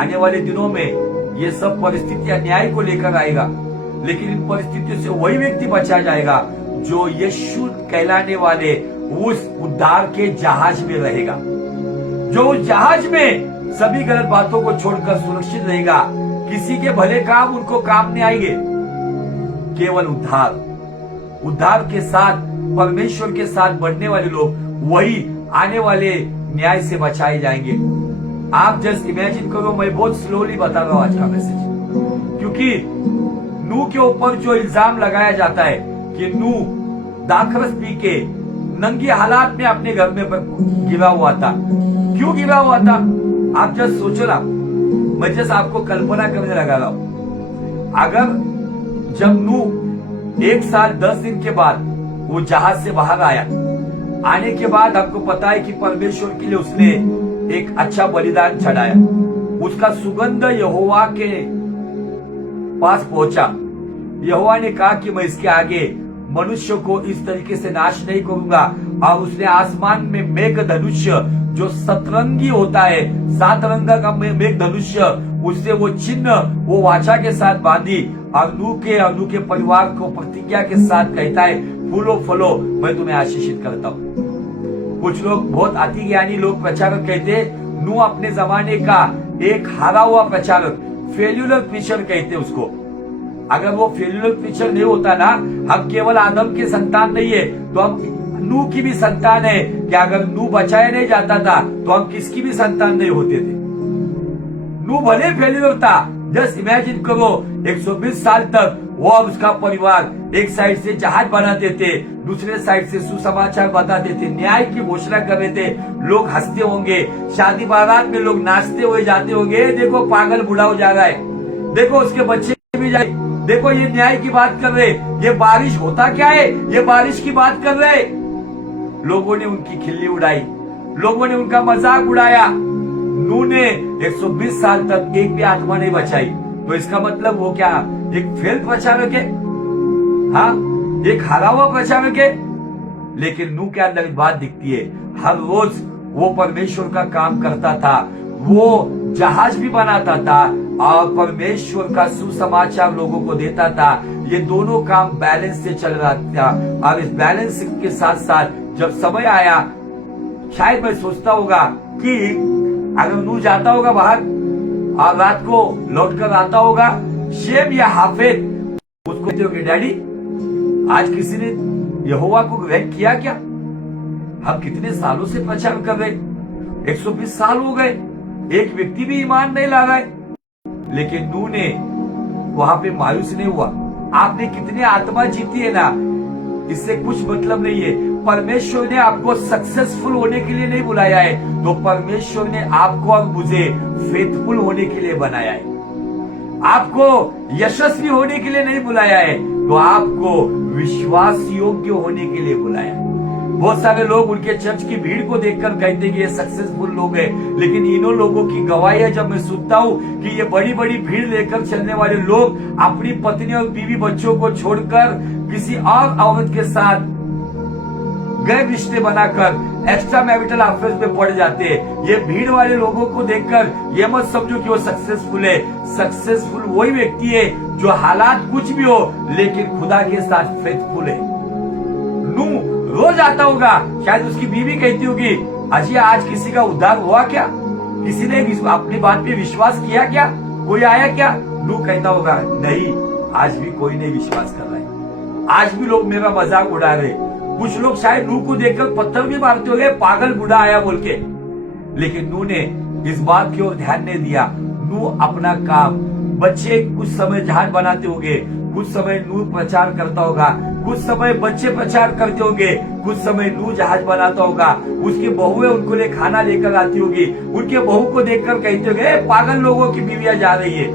आने वाले दिनों में ये सब परिस्थितियां न्याय को लेकर आएगा, लेकिन इन परिस्थितियों से वही व्यक्ति बचा जाएगा जो यीशु कहलाने वाले उस उद्धार के जहाज में रहेगा, जो उस जहाज में सभी गलत बातों को छोड़कर सुरक्षित रहेगा। किसी के भले काम उनको काम नहीं आएंगे, केवल उद्धार के साथ परमेश्वर के साथ बढ़ने वाले लोग वही आने वाले न्याय से बचाए जाएंगे। आप जस्ट इमेजिन करो, मैं बहुत स्लोली बता रहा हूं आज का मैसेज, क्योंकि नूह के ऊपर जो इल्जाम लगाया जाता है कि नूह दाखरस पी के नंगे हालात में अपने घर में गिरा हुआ था। क्यों गिरा हुआ था? आप जस्ट सोचो ना, मैं जस्ट आपको कल्पना करने लगा रहा हूं। अगर जब नूह 1 साल 10 दिन के बाद वो जहाज से बाहर आया, आने के बाद आपको पता है कि परमेश्वर के लिए उसने एक अच्छा बलिदान चढ़ाया, उसका सुगंध यहोवा के पास पहुंचा। यहोवा ने कहा कि मैं इसके आगे मनुष्य को इस तरीके से नाश नहीं करूंगा, और उसने आसमान में मेघ धनुष्य जो 7 होता है, 7 रंग का मेघ धनुष्य, उससे वो चिन्ह वो वाचा के साथ बांधी और नूह के परिवार को प्रतिज्ञा के साथ कहता है, फूलो फलो मैं तुम्हें आशीषित करता हूँ। कुछ लोग, बहुत अति ज्ञानी लोग, प्रचारक कहते नूह अपने जमाने का एक हारा हुआ प्रचारक, फेल्यूलर प्रीचर कहते उसको। अगर वो फेल्यूलर प्रीचर नहीं होता ना, हम केवल आदम के संतान नहीं है तो हम नूह की भी संतान है, कि अगर नूह बचाया नहीं जाता था तो हम किसकी भी संतान नहीं होते थे। नूह भले फेल्यूलर था, जस्ट इमेजिन करो 120 साल तक वो और उसका परिवार एक साइड से जहाज बनाते थे, दूसरे साइड से सुसमाचार बताते थे, न्याय की घोषणा कर रहे थे। लोग हंसते होंगे, शादी बारात में लोग नाचते हुए जाते होंगे, देखो पागल बूढ़ा हो जा रहा है, देखो उसके बच्चे भी जाए, देखो ये न्याय की बात कर रहे, ये बारिश होता क्या है, ये बारिश की बात कर रहे। लोगों ने उनकी खिल्ली उड़ाई, लोगों ने उनका मजाक उड़ाया। नूह ने 120 साल तक एक भी आत्मा नहीं बचाई, तो इसका मतलब वो क्या एक फेल प्रचारक है? हाँ, एक हारा हुआ प्रचारक है। लेकिन नूह के अंदर एक बात दिखती है, हर रोज वो परमेश्वर का काम करता था, वो जहाज भी बनाता था और परमेश्वर का सुसमाचार लोगों को देता था। ये दोनों काम बैलेंस से चल रहा था, और इस बैलेंस के साथ साथ जब समय आया, शायद मैं सोचता होगा कि अगर नूह जाता होगा बाहर और रात को लौटकर आता होगा, शेम या हाफेज उसको कहते होंगे, डैडी आज किसी ने यहोवा को ग्रहण किया क्या? हम कितने सालों से प्रचार कर रहे, 120 साल हो गए, एक व्यक्ति भी ईमान नहीं ला रहा है। लेकिन नूह ने वहां पे मायूस नहीं हुआ। आपने कितने आत्मा जीती है ना, इससे कुछ मतलब नहीं है। परमेश्वर ने आपको सक्सेसफुल होने के लिए नहीं बुलाया है, तो परमेश्वर ने आपको और मुझे फेथफुल होने के लिए बनाया है। आपको यशस्वी होने के लिए नहीं बुलाया है, तो आपको विश्वास योग्य होने के लिए बुलाया है। बहुत सारे लोग उनके चर्च की भीड़ को देखकर कहते हैं कि ये सक्सेसफुल लोग हैं, लेकिन इन्हों लोगों की गवाही है जब मैं सुनता हूँ कि ये बड़ी बड़ी भीड़ लेकर चलने वाले लोग अपनी पत्नी और बीवी बच्चों को छोड़कर किसी और औरत के साथ गैर रिश्ते बनाकर एक्स्ट्रा मैरिटल अफेयर्स में पड़ जाते हैं। ये भीड़ वाले लोगों को देखकर ये मत समझो कि वो सक्सेसफुल है। सक्सेसफुल वही व्यक्ति है जो हालात कुछ भी हो लेकिन खुदा के साथ फेथफुल है। नूह रोज आता होगा, शायद उसकी बीवी कहती होगी, अजी आज किसी का उद्धार हुआ क्या? किसी ने अपनी बात पे विश्वास किया क्या? कोई आया क्या? नूह कहता होगा नहीं, आज भी कोई नहीं विश्वास कर रहा है, आज भी लोग मेरा मजाक उड़ा रहे। कुछ लोग शायद नूह को देखकर पत्थर भी मारते होंगे, पागल बूढ़ा आया बोल के। लेकिन नूह ने इस बात की ओर ध्यान नहीं दिया। नूह अपना काम, बच्चे कुछ समय जहाज बनाते होंगे, कुछ समय नूह प्रचार करता होगा, कुछ समय बच्चे प्रचार करते होंगे, कुछ समय नूह जहाज बनाता होगा। उसकी बहुएं उनको लिए खाना लेकर आती होगी, उनके बहू को देखकर कहते होंगे पागल लोगों की बीवियां जा रही है।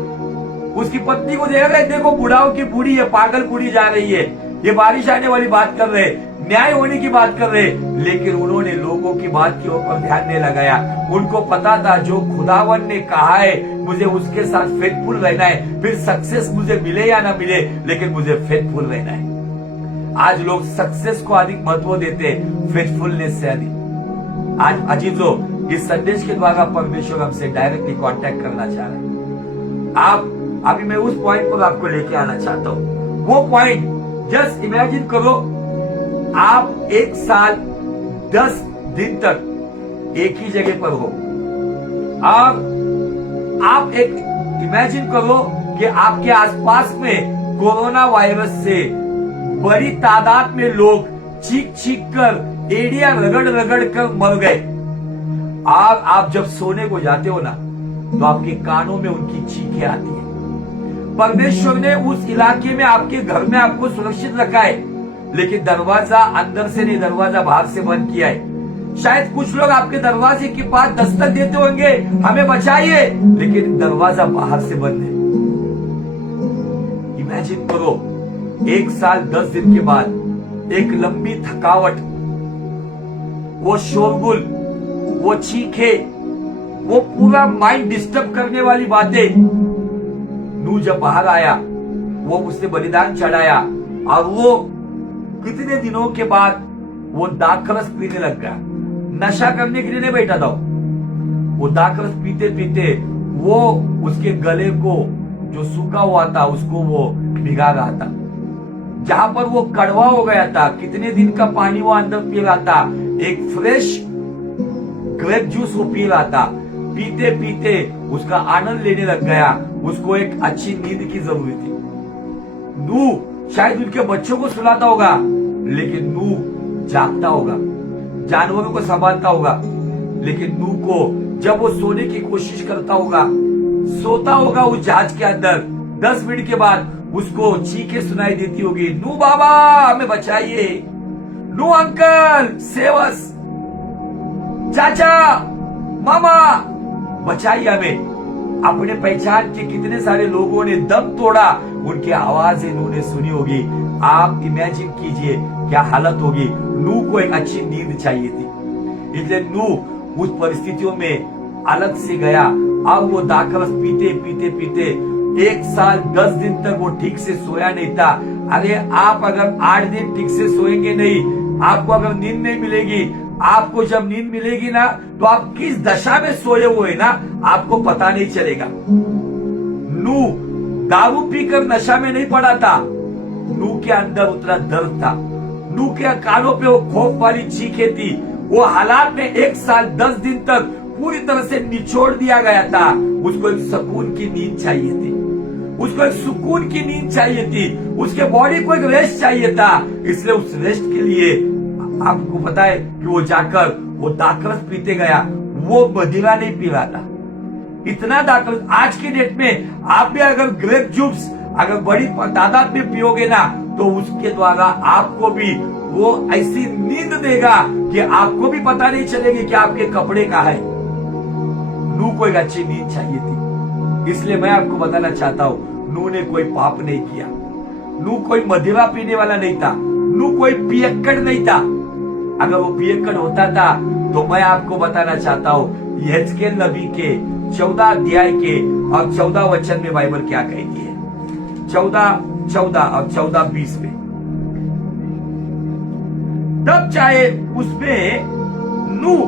उसकी पत्नी को देख रहे, देखो बुढ़ाओं की बूढ़ी है, पागल बूढ़ी जा रही है। ये बारिश आने वाली बात कर रहे, न्याय होने की बात कर रहे, लेकिन उन्होंने लोगों की बात के ऊपर ध्यान नहीं लगाया। उनको पता था जो खुदावन ने कहा है मुझे उसके साथ फेथफुल रहना है, फिर सक्सेस मुझे मिले या ना मिले, लेकिन मुझे फेथफुल रहना है। आज लोग सक्सेस को अधिक महत्व देते हैं फेथफुलनेस से अधिक। आज अजीजों, इस संदेश के द्वारा परमेश्वर हमसे डायरेक्टली कांटेक्ट करना चाह रहे हैं। आप अभी मैं उस पॉइंट पर आपको लेके आना चाहता हूँ। वो पॉइंट जस्ट इमेजिन करो, आप 1 साल 10 दिन तक एक ही जगह पर हो, और आप एक इमेजिन करो कि आपके आसपास में कोरोना वायरस से बड़ी तादाद में लोग चीख चीख कर, एड़िया रगड़ रगड़ कर मर गए। और आप जब सोने को जाते हो ना, तो आपके कानों में उनकी चीखें आती है। परमेश्वर ने उस इलाके में, आपके घर में आपको सुरक्षित रखा है, लेकिन दरवाजा अंदर से नहीं, दरवाजा बाहर से बंद किया है। शायद कुछ लोग आपके दरवाजे के पास दस्तक देते होंगे, हमें बचाइए, लेकिन दरवाजा बाहर से बंद है। इमेजिन करो, 1 साल 10 दिन के बाद एक लंबी थकावट, वो शोरगुल, वो चीखे, वो पूरा माइंड डिस्टर्ब करने वाली बातें। नूह जब बाहर आया, वो उसने बलिदान चढ़ाया, और वो कितने दिनों के बाद वो दाखरस पीने लग गया। नशा करने के लिए नहीं बैठा था वो दाखरस पीते पीते वो उसके गले को जो सूखा हुआ था उसको वो भिगा रहा था। जहां पर वो कड़वा हो गया था, कितने दिन का पानी वो अंदर पी रहा था, एक फ्रेश ग्रेप जूस वो पी रहा था। पीते पीते उसका आनंद लेने लग गया। उसको एक अच्छी नींद की जरूरत थी। नूह शायद उनके बच्चों को सुलाता होगा, लेकिन नूह जागता होगा, जानवरों को संभालता होगा। लेकिन नूह को जब वो सोने की कोशिश करता होगा, सोता होगा उस जहाज के अंदर, 10 मिनट के बाद उसको चीखें सुनाई देती होगी, नूह बाबा हमें बचाइए, नूह अंकल सेव अस, चाचा मामा बचाइए हमें। अपने पहचान के कितने सारे लोगों ने दम तोड़ा, उनकी आवाज नूह ने सुनी होगी। आप इमेजिन कीजिए क्या हालत होगी। नूह को एक अच्छी नींद चाहिए थी, इसलिए नूह उस परिस्थितियों में अलग से गया। अब वो दाखरस पीते पीते पीते 1 साल 10 दिन तक वो ठीक से सोया नहीं था। अरे आप अगर 8 दिन ठीक से सोएंगे नहीं, आपको अगर नींद नहीं मिलेगी, आपको जब नींद मिलेगी ना, तो आप किस दशा में सोए हुए ना आपको पता नहीं चलेगा। नूह दारू पीकर नशा में नहीं पड़ा था। नूह के अंदर उतना दर्द था, नूह के कानों पे वो खौफ वाली चीखें थी। वो हालात में 1 साल 10 दिन तक पूरी तरह से निचोड़ दिया गया था। उसको एक सुकून की नींद चाहिए थी, उसको एक सुकून की नींद चाहिए थी, उसके बॉडी को एक रेस्ट चाहिए था। इसलिए उस रेस्ट के लिए आपको पता है कि वो जाकर वो दाखरस पीते गया। वो मदिरा नहीं पी रहा था, इतना दाखरस। आज के डेट में आप भी अगर ग्रेप जूस अगर बड़ी तादाद में पियोगे ना, तो उसके द्वारा आपको भी वो ऐसी नींद देगा कि आपको भी पता नहीं चलेगी कि आपके कपड़े कहाँ है। नूह को एक अच्छी नींद चाहिए थी। इसलिए मैं आपको बताना चाहता हूं, नूह ने कोई पाप नहीं किया, नूह कोई मदिरा पीने वाला नहीं था, नूह कोई पियक्कड़ नहीं था। अगर वो पियक्कड़ होता था तो मैं आपको बताना चाहता हूँ यहेजकेल नबी के 14 अध्याय के और 14 वचन में बाइबल क्या कहती है। 14 और 14-20 में, तब चाहे उसमें नूह,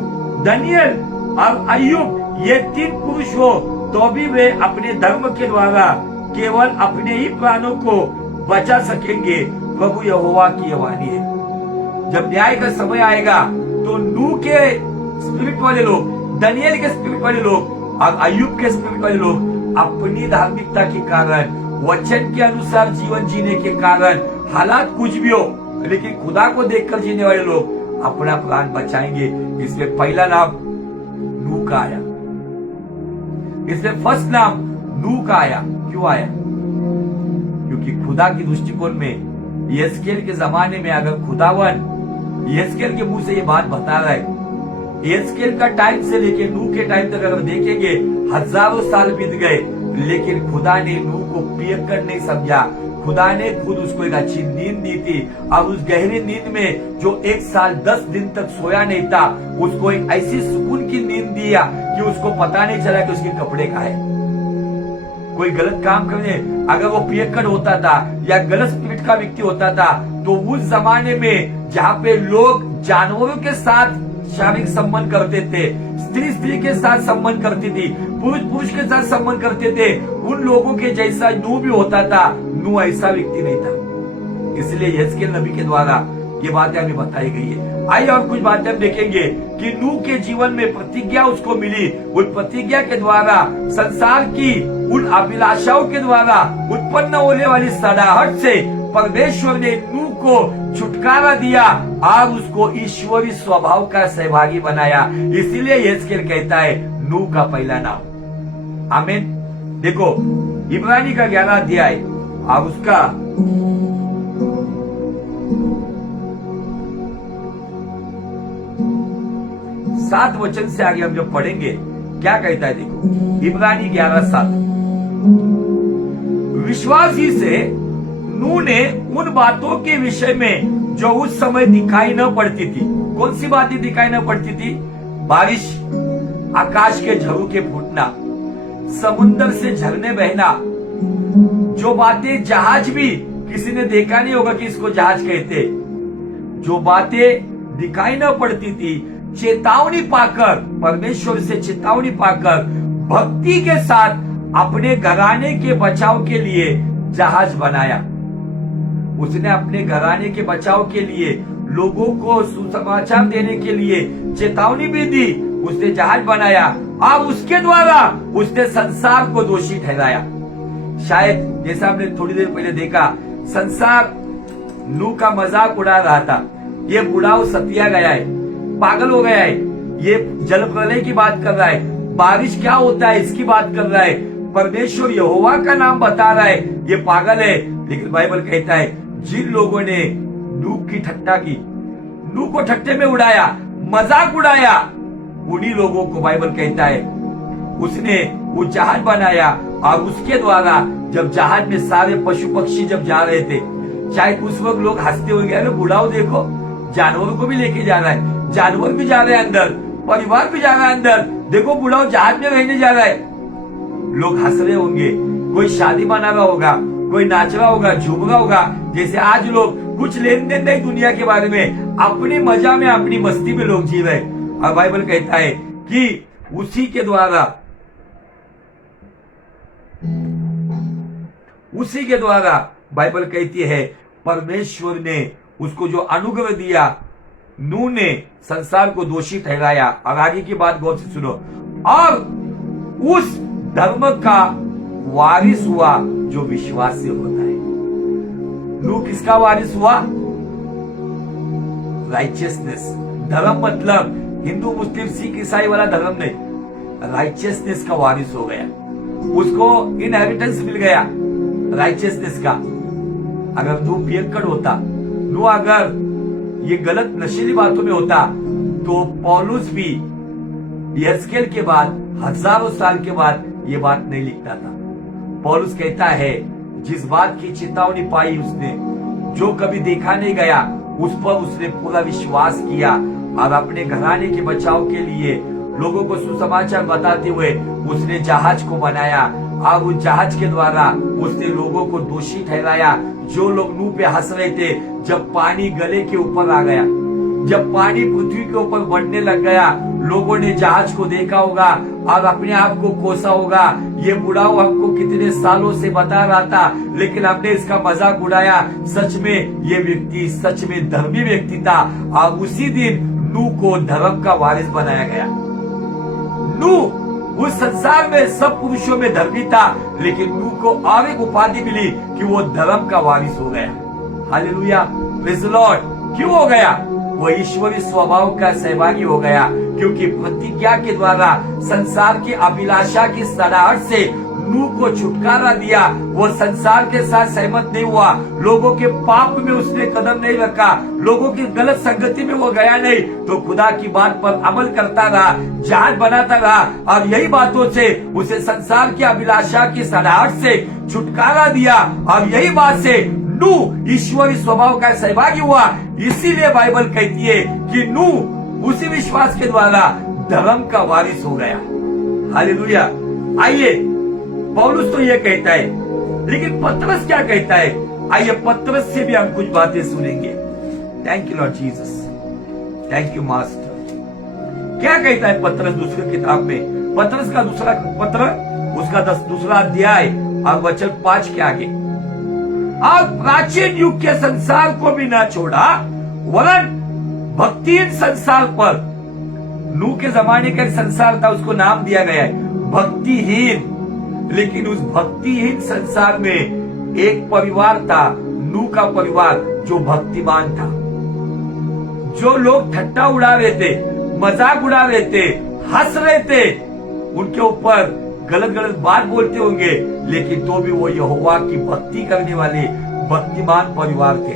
दानियल और अय्यूब ये 3 पुरुष हो, तो भी वे अपने धर्म के द्वारा केवल अपने ही प्राणों को बचा सकेंगे। प्रभु यहोवा की यह वाणी है। जब न्याय का समय आएगा तो नूह के स्पिरिट वाले लोग, दानियल के स्पिरिट वाले लोग और अय्यूब के स्पिरिट वाले लोग अपनी धार्मिकता के कारण, वचन के अनुसार जीवन जीने के कारण, हालात कुछ भी हो, लेकिन खुदा को देखकर जीने वाले लोग अपना प्राण बचाएंगे। इसमें पहला नाम नूह का आया। इसमें फर्स्ट नाम नूह का आया। क्यों आया? क्योंकि खुदा की दृष्टिकोण में यहेजकेल के जमाने में अगर खुदावन यहेजकेल के मुंह से ये बात बता रहा है, यहेजकेल का टाइम से लेके नूह के टाइम तक अगर देखेंगे हजारों साल बीत गए, लेकिन खुदा ने नूह को पियक्कड़ नहीं समझा। खुदा ने खुद उसको एक अच्छी नींद दी थी। अब उस गहरी नींद में जो 1 साल 10 दिन तक सोया नहीं था, उसको एक ऐसी सुकून की नींद दिया कि उसको पता नहीं चला कि उसके कपड़े कहाँ है। कोई गलत काम करने अगर वो पियक्कड़ होता था या गलत स्पिरिट का व्यक्ति होता था, तो उस जमाने में जहाँ पे लोग जानवरों के साथ शारीरिक संबंध करते थे, स्त्री के साथ संबंध करती थी, पुरुष के साथ संबंध करते थे, उन लोगों के जैसा नूह भी होता था। नूह ऐसा व्यक्ति नहीं था। इसलिए यहेजकेल नबी के द्वारा ये बातें हमें बताई गई है। आइए और कुछ बातें हम देखेंगे कि नूह के जीवन में प्रतिज्ञा उसको मिली। उन प्रतिज्ञा के द्वारा संसार की उन अभिलाषाओं के द्वारा उत्पन्न होने वाली सड़ाहट से परमेश्वर ने नूह को छुटकारा दिया और उसको ईश्वरी स्वभाव का सहभागी बनाया। इसीलिए यहेजकेल कहता है नूह का पहला नाम। आमीन। देखो इब्रानी का 11 अध्याय और उसका 7 वचन से आगे हम जब पढ़ेंगे क्या कहता है, देखो इब्रानी 11:7। विश्वास ही से नूह ने उन बातों के विषय में जो उस समय दिखाई न पड़ती थी। कौन सी बातें दिखाई न पड़ती थी? बारिश, आकाश के झरोखे फूटना, समुद्र से झरने बहना, जो बातें जहाज भी किसी ने देखा नहीं होगा कि इसको जहाज कहते, जो बातें दिखाई न पड़ती थी, चेतावनी पाकर, परमेश्वर से चेतावनी पाकर भक्ति के साथ अपने घराने के बचाव के लिए जहाज बनाया। उसने अपने घराने के बचाव के लिए, लोगों को सुसमाचार देने के लिए चेतावनी भी दी। उसने जहाज बनाया और उसके द्वारा उसने संसार को दोषी ठहराया। शायद जैसा हमने थोड़ी देर पहले देखा, संसार नूह का मजाक उड़ा रहा था। ये बुढ़ाऊ सतिया गया है, पागल हो गया है, ये जल प्रलय की बात कर रहा है, बारिश क्या होता है इसकी बात कर रहा है, परमेश्वर यहोवा का नाम बता रहा है, ये पागल है। लेकिन बाइबल कहता है जिन लोगों ने नूह की ठट्टा की, नूह को ठट्टे में उड़ाया, मजाक उड़ाया, उन्हीं लोगों को बाइबल कहता है उसने वो जहाज बनाया। और उसके द्वारा जब जहाज में सारे पशु पक्षी जब जा रहे थे, शायद उस वक्त लोग हंसते हुए गए, बुढ़ाओ देखो जानवरों को भी लेके जा रहा है, जानवर भी जा रहे हैं अंदर, परिवार भी जा रहा है अंदर, देखो बुढ़ाओ जहाज में रहने जा रहा है। लोग हंस रहे होंगे, कोई शादी मना रहा होगा, कोई नाच रहा होगा, झूम रहा होगा। जैसे आज लोग कुछ लेन देन नहीं दुनिया के बारे में, अपनी मजा में अपनी मस्ती में लोग जी रहे। और बाइबल कहता है कि उसी के द्वारा बाइबल कहती है परमेश्वर ने उसको जो अनुग्रह दिया, नूह ने संसार को दोषी ठहराया। और आगे की बात गौर से सुनो, और उस धर्म का वारिस हुआ जो विश्वास से होता है। नूह किसका वारिस हुआ? राइचियसनेस। धर्म मतलब हिंदू मुस्लिम सिख ईसाई वाला धर्म नहीं, राइचियसनेस का वारिस हो गया, उसको इनहेरिटेंस मिल गया राइचियसनेस का। अगर नूह पियक्कड़ होता, नूह अगर ये गलत नशीली बातों में होता, तो पौलुस भी यहेजकेल के बाद हजारों साल के बाद ये बात नहीं लिखता था। पौलुस कहता है जिस बात की चेतावनी पाई उसने, जो कभी देखा नहीं गया, उस पर उसने पूरा विश्वास किया और अपने घराने के बचाव के लिए लोगों को सुसमाचार बताते हुए उसने जहाज को बनाया। और उस जहाज के द्वारा उसने लोगों को दोषी ठहराया। जो लोग नूह पे हंस रहे थे, जब पानी गले के ऊपर आ गया, जब पानी पृथ्वी के ऊपर बढ़ने लग गया, लोगों ने जहाज को देखा होगा और अपने आप को कोसा होगा, ये बुढ़ाऊ हमको कितने सालों से बता रहा था, लेकिन हमने इसका मजाक उड़ाया। सच में ये व्यक्ति सच में धर्मी व्यक्ति था। और उसी दिन नूह को धर्म का वारिस बनाया गया। नूह उस संसार में सब पुरुषों में धर्मी था, लेकिन नूह को और एक उपाधि मिली कि वो धर्म का वारिस हो गया। Hallelujah, praise the Lord. क्यों हो गया? वो ईश्वरी स्वभाव का सहभागी हो गया, क्योंकि प्रतिज्ञा के द्वारा संसार की अभिलाषा की सड़ाहट से नूह को छुटकारा दिया। वो संसार के साथ सहमत नहीं हुआ, लोगों के पाप में उसने कदम नहीं रखा, लोगों की गलत संगति में वो गया नहीं, तो खुदा की बात पर अमल करता रहा, जहाज बनाता रहा, और यही बातों से उसे संसार की अभिलाषा की सड़ाहट से छुटकारा दिया। और यही बात से नूह ईश्वरी स्वभाव का सहभागी हुआ। इसीलिए बाइबल कहती है कि नूह उसी विश्वास के द्वारा धर्म का वारिस हो गया। हालेलुया। आइए, पौलुस तो ये कहता है, लेकिन पतरस क्या कहता है? आइए पतरस से भी हम कुछ बातें सुनेंगे। Thank you Lord Jesus, thank you master. क्या कहता है पतरस दूसरी किताब में? पतरस का दूसरा पत्र, उसका दूसरा अध्याय और वचन 5 के आगे। और प्राचीन युग के संसार को भी ना छोड़ा, वरन भक्तिहीन संसार पर, नूह के जमाने का एक संसार था, उसको नाम दिया गया है भक्तिहीन। लेकिन उस भक्तिहीन संसार में एक परिवार था, नूह का परिवार, जो भक्तिमान था। जो लोग ठट्टा उड़ा रहे थे, मजाक उड़ा रहे थे, हंस रहे थे, उनके ऊपर गलत गलत बात बोलते होंगे, लेकिन तो भी वो यहोवा की भक्ति करने वाले भक्तिमान परिवार थे।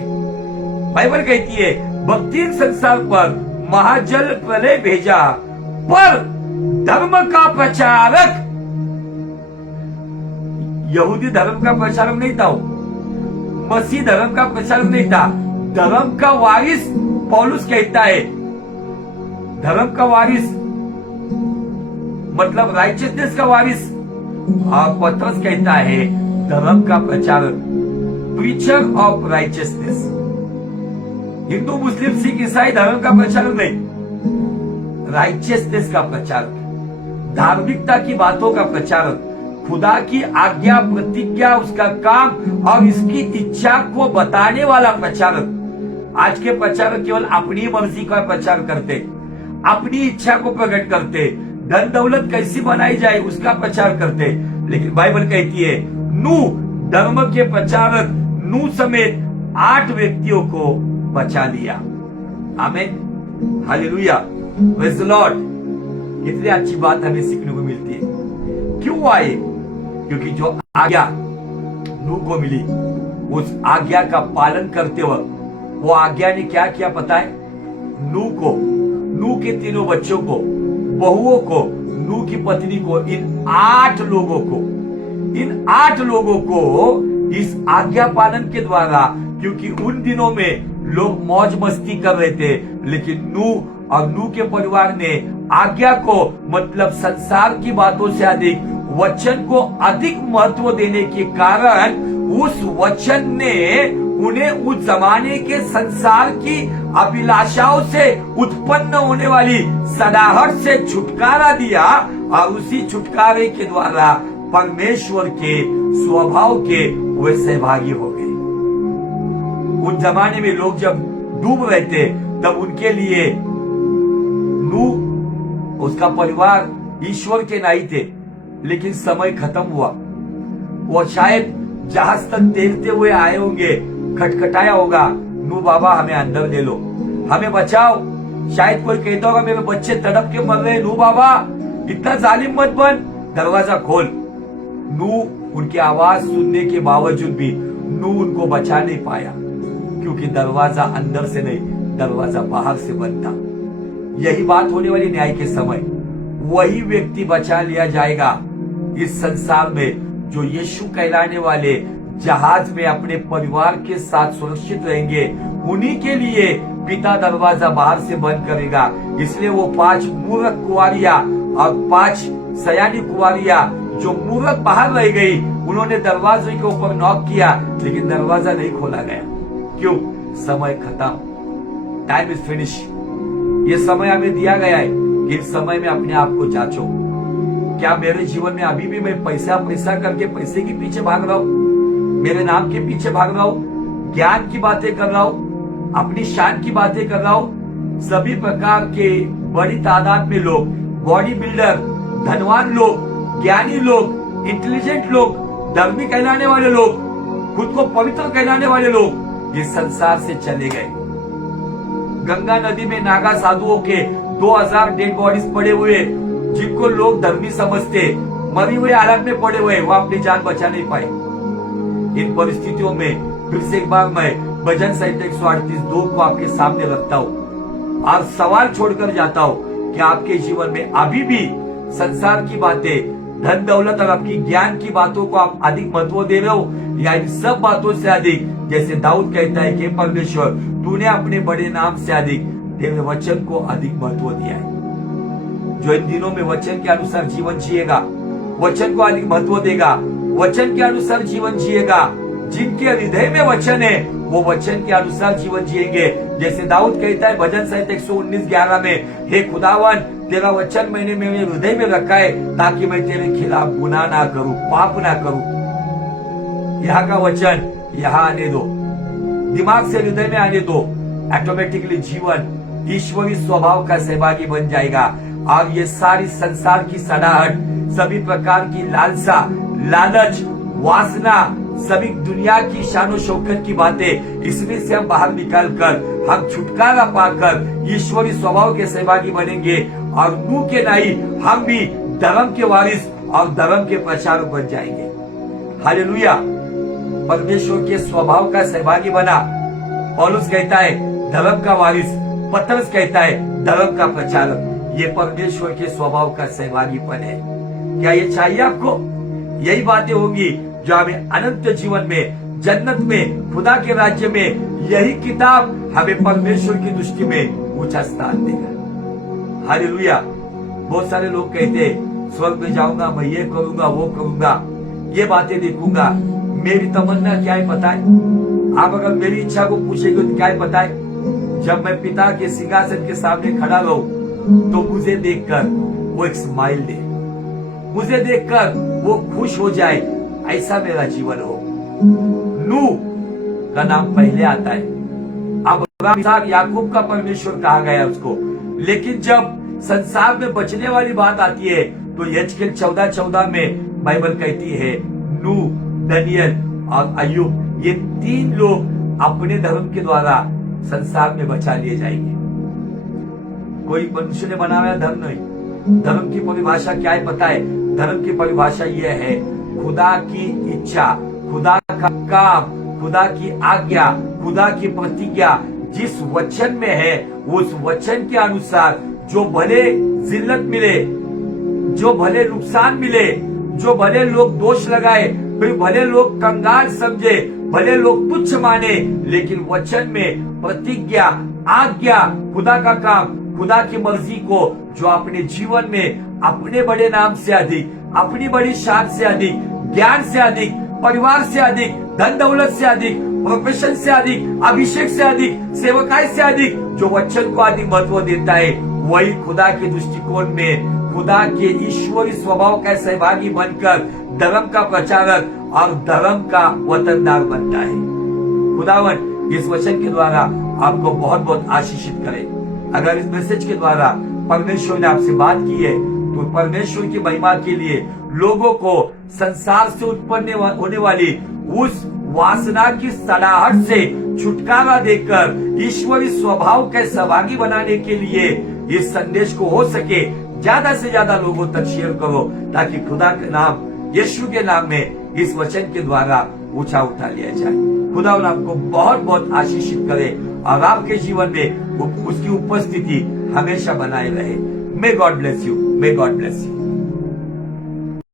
बाइबल कहती है भक्तिहीन संसार पर महाजल प्रलय भेजा, पर धर्म का प्रचारक, यहूदी धर्म का प्रचारक नहीं था, मसीह धर्म का प्रचारक नहीं था, धर्म का वारिस। पौलुस कहता है धर्म का वारिस मतलब राइचियसनेस का वारिस, और पतरस कहता है धर्म का प्रचारक, प्रीचर ऑफ राइचियसनेस। हिंदू मुस्लिम सिख ईसाई धर्म का प्रचारक नहीं, राइचियसनेस का प्रचारक, धार्मिकता की बातों का प्रचारक, खुदा की आज्ञा प्रतिज्ञा उसका काम और इसकी इच्छा को बताने वाला प्रचारक। आज के प्रचारक केवल अपनी मर्जी का प्रचार करते, अपनी इच्छा को प्रकट करते, धन दौलत कैसी बनाई जाए उसका प्रचार करते। लेकिन बाइबल कहती है नूह धर्म के प्रचारक, नूह समेत 8 व्यक्तियों को बचा लिया। आमीन, हालेलुया, प्रेज़ द लॉर्ड। कितनी अच्छी बात हमें सीखने को मिलती है। क्यों आए? क्योंकि जो आज्ञा नूह को मिली, उस आज्ञा का पालन करते वक्त वो आज्ञा ने क्या किया पता है? नूह को, नूह के 3 बच्चों को, बहुओं को, नूह की पत्नी को, इन 8 लोगों को इस आज्ञा पालन के द्वारा, क्योंकि उन दिनों में लोग मौज मस्ती कर रहे थे, लेकिन नूह और नूह के परिवार ने आज्ञा को, मतलब संसार की बातों से अधिक वचन को अधिक महत्व देने के कारण उस वचन ने उन्हें उस जमाने के संसार की अभिलाषाओं से उत्पन्न होने वाली सड़ाहट से छुटकारा दिया, और उसी छुटकारे के द्वारा परमेश्वर के स्वभाव के वे सहभागी हो गए। उन जमाने में लोग जब डूब रहे थे, तब उनके लिए नूह उसका परिवार ईश्वर के नहीं थे, लेकिन समय खत्म हुआ। वो शायद जहाज तक तैरते हुए आए होंगे, खटखटाया होगा, नूह बाबा हमें अंदर ले लो, हमें बचाओ। शायद कोई कहता होगा मेरे बच्चे तड़प के मर रहे, नूह बाबा इतना जालिम मत बन, दरवाजा खोल। नूह उनकी आवाज सुनने के बावजूद भी नूह उनको बचा नहीं पाया, क्योंकि दरवाजा अंदर से नहीं, दरवाजा बाहर से बंद था। यही बात होने वाली न्याय के समय, वही व्यक्ति बचा लिया जाएगा इस संसार में जो यीशु कहलाने वाले जहाज में अपने परिवार के साथ सुरक्षित रहेंगे। उन्हीं के लिए पिता दरवाजा बाहर से बंद करेगा। इसलिए वो 5 मूर्ख कुंवारियां और 5 सयानी कुंवारियां जो मूर्ख बाहर रह गई, उन्होंने दरवाजे के ऊपर नॉक किया, लेकिन दरवाजा नहीं खोला गया। क्यों? समय खत्म, टाइम इज फिनिश। ये समय हमें दिया गया है, इस समय में अपने आप को जांचो। क्या मेरे जीवन में अभी भी मैं पैसा करके पैसे के पीछे भाग रहा हूँ, मेरे नाम के पीछे भाग रहा हूँ, ज्ञान की बातें कर रहा हूँ, अपनी शान की बातें कर रहा हूँ? सभी प्रकार के बड़ी तादाद में लोग, बॉडी बिल्डर, धनवान लोग, ज्ञानी लोग, इंटेलिजेंट लोग, धर्मी कहलाने वाले लोग, खुद को पवित्र कहलाने वाले लोग इस संसार से चले गए। गंगा नदी में नागा साधुओं के 2000 डेड बॉडीज पड़े हुए, जिनको लोग धर्मी समझते, मरी हुए हालत में पड़े हुए, वो अपनी जान बचा नहीं पाए। इन परिस्थितियों में फिर से एक बार मैं भजन संहिता 138:2 को आपके सामने रखता हूँ और सवाल छोड़कर जाता हूँ कि आपके जीवन में अभी भी संसार की बातें, धन दौलत और आपकी ज्ञान की बातों को आप अधिक महत्व दे रहे हो, या इन सब बातों से अधिक, जैसे दाऊद कहता है कि परमेश्वर तूने अपने बड़े नाम से अधिक तेरे वचन को अधिक महत्व दिया है। जो इन दिनों में वचन के अनुसार जीवन जिएगा, वचन को अधिक महत्व देगा, वचन के अनुसार जीवन जिएगा, जिनके हृदय में वचन है वो वचन के अनुसार जीवन जिएंगे। जैसे दाऊद कहता है भजन संहिता 119:11 में, हे खुदावन तेरा वचन मैंने मेरे हृदय में रखा है ताकि मैं तेरे खिलाफ गुनाह ना करूं, पाप ना करूं। यहाँ का वचन यहाँ आने दो, दिमाग से हृदय में आने दो, ऑटोमेटिकली जीवन ईश्वरी स्वभाव का सहभागी बन जाएगा। और ये सारी संसार की सड़ाहट, सभी प्रकार की लालसा, लालच, वासना, सभी दुनिया की शानो शौकत की बातें, इसमें से हम बाहर निकालकर हम छुटकारा पाकर ईश्वरी स्वभाव के सहभागी बनेंगे और नूह के नाई हम भी धर्म के वारिस और धर्म के प्रचारक बन जाएंगे। हालेलुया। परमेश्वर के स्वभाव का सहभागी बना। पौलुस कहता है धर्म का वारिस, पतरस कहता है धर्म का प्रचारक। ये परमेश्वर के स्वभाव का सहभागीपन है। क्या ये चाहिए आपको? यही बातें होंगी जो हमें अनंत जीवन में, जन्नत में, खुदा के राज्य में, यही किताब हमें परमेश्वर की दृष्टि में ऊंचा स्थान देगा। हालेलुया। बहुत सारे लोग कहते हैं स्वर्ग में जाऊंगा, मैं ये करूंगा, वो करूंगा, ये बातें देखूंगा। मेरी तमन्ना क्या है पता है? आप अगर मेरी इच्छा को पूछेंगे तो क्या है पता है? जब मैं पिता के सिंहासन के सामने खड़ा रहूं तो मुझे देखकर वो एक स्माइल दे, मुझे देखकर वो खुश हो जाए, ऐसा मेरा जीवन हो। नूह का नाम पहले आता है, अब्राहम, याकूब का परमेश्वर कहा गया उसको। लेकिन जब संसार में बचने वाली बात आती है तो यजकेल 14:14 में बाइबल कहती है नूह, दानियल और अय्यूब, ये 3 लोग अपने धर्म के द्वारा संसार में बचा लिए जाएंगे। कोई मनुष्य ने बनाया धर्म नहीं। धर्म की परिभाषा क्या है पता है? धर्म की परिभाषा यह है खुदा की इच्छा, खुदा का काम, खुदा की आज्ञा, खुदा की प्रतिज्ञा जिस वचन में है उस वचन के अनुसार जो भले जिल्लत मिले, जो भले नुकसान मिले, जो भले लोग दोष लगाए, फिर भले लोग कंगाल समझे, भले लोग तुच्छ माने, लेकिन वचन में प्रतिज्ञा, आज्ञा, खुदा का काम, खुदा की मर्जी को जो अपने जीवन में अपने बड़े नाम से अधिक, अपनी बड़ी शान से अधिक, ज्ञान से अधिक, परिवार से अधिक, धन दौलत से अधिक, प्रोफेशन से अधिक, अभिषेक से अधिक, सेवकाई से अधिक जो वचन को अधिक महत्व देता है, वही खुदा के दृष्टिकोण में खुदा के ईश्वरी स्वभाव का सहभागी बनकर धर्म का प्रचारक और धर्म का वतनदार बनता है। खुदावन इस वचन के द्वारा आपको बहुत बहुत आशीषित करे। अगर इस मैसेज के द्वारा परमेश्वर ने आपसे बात की है तो परमेश्वर की महिमा के लिए लोगों को संसार से उत्पन्न होने वाली उस वासना की सड़ाहट से छुटकारा देकर ईश्वरी स्वभाव के सहभागी बनाने के लिए इस संदेश को हो सके ज्यादा से ज्यादा लोगों तक शेयर करो, ताकि खुदा के नाम, यीशु के नाम में इस वचन के द्वारा ऊंचा उठा लिया जाए। खुदा आपको बहुत बहुत आशीषित करे और आपके जीवन में उसकी उपस्थिति हमेशा बनाए रहे। May God bless you, may God bless you.